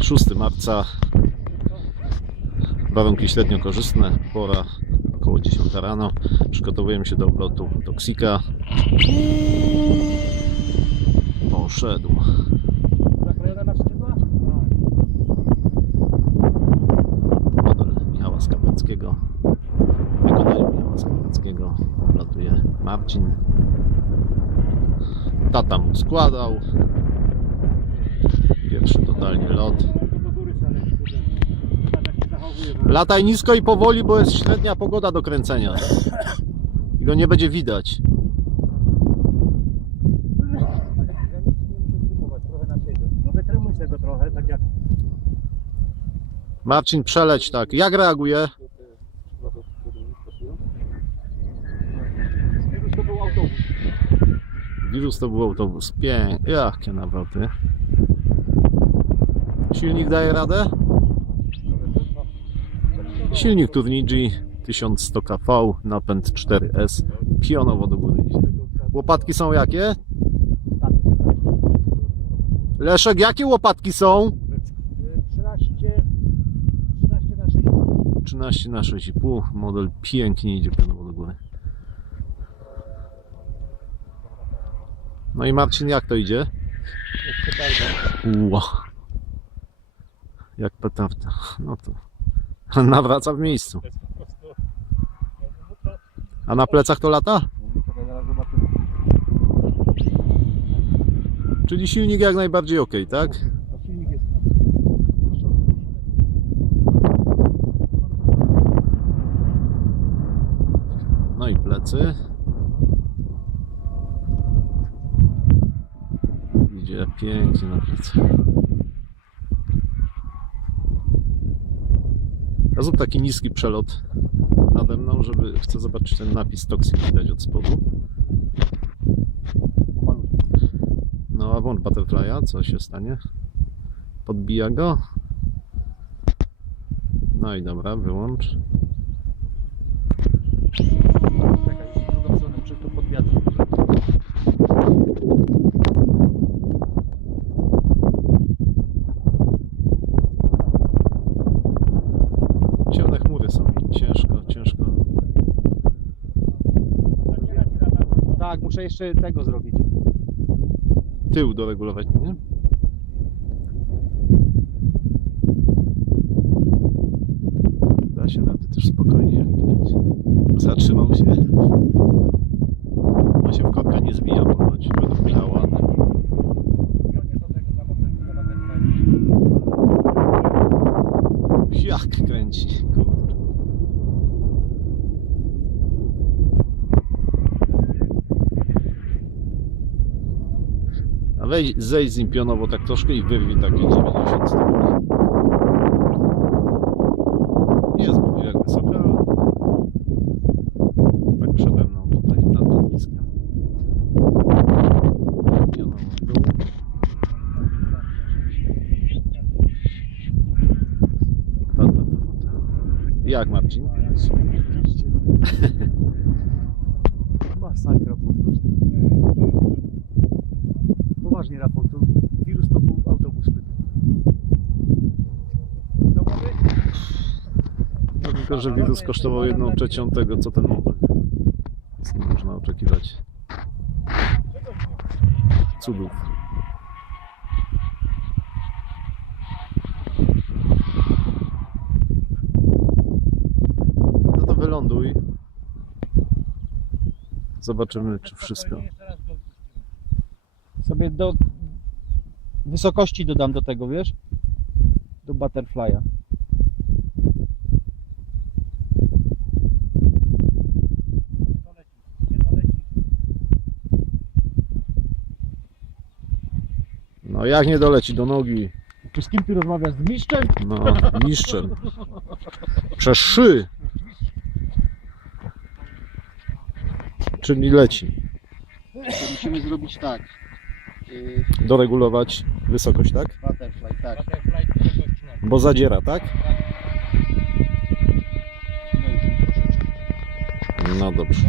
6 marca. Warunki średnio korzystne. Pora około 10 rano. Przygotowujemy się do obrotu toksika. Poszedł. Model Michała Skarbackiego. W wykonaniu Michała Skarbackiego latuje Marcin. Tata mu składał. Pierwszy totalnie lot. Do góry sobie kurde. Tak jak się zachowuje. bo- Lataj nisko i powoli, bo jest średnia pogoda do kręcenia. I go nie będzie widać. Marcin, przeleć tak. Jak reaguje? Wirus to był autobus. Wirus to był autobus. Pięknie. Jakie nawroty. Silnik daje radę? Silnik Turnigi 1100 kV, napęd 4S, pionowo do góry. Łopatki są jakie? Leszek, jakie łopatki są? 13... 13 na 6. 13 na 6,5, model pięknie idzie pionowo do góry. No i Marcin, jak to idzie? Ła. Jak petarda. No to nawraca w miejscu. A na plecach to lata? Czyli silnik jak najbardziej ok, tak? No i plecy. Idzie pięknie na plecy. Ja zrób taki niski przelot nade mną, żeby chcę zobaczyć ten napis Toxic widać od spodu. No a włącz Butterfly'a, co się stanie? Podbija go. No i dobra, wyłącz. Tak, muszę jeszcze tego zrobić. Tył doregulować, nie? Da się rady też spokojnie, jak widać. Zatrzymał się. On się w korka nie zwija ponoć, według Michała. Jak kręci, kurde. A weź, zejdź z nim pionowo tak troszkę i wyrwij takie 90 stopni. Jest Bóg jak wysoka, ale tak przede mną tutaj nad lotniskiem. Pionowo w dół. Kwadrat. Jak Marcin? Masakra po prostu. Poważnie Rafał, to wirus to był autobus wtedy. No tylko, że wirus kosztował jedną trzecią tego, co ten model. Więc nie można oczekiwać cudów. No to wyląduj. Zobaczymy, czy wszystko. Sobie do wysokości dodam do tego, wiesz? Do butterfly'a. No jak nie doleci do nogi? Czy z kim ty rozmawiasz? Z mistrzem? No, mistrzem. Przeszy. Czyli leci. Musimy zrobić tak. Doregulować wysokość, tak? butterfly, tak. Bo zadziera, tak? No. No dobrze.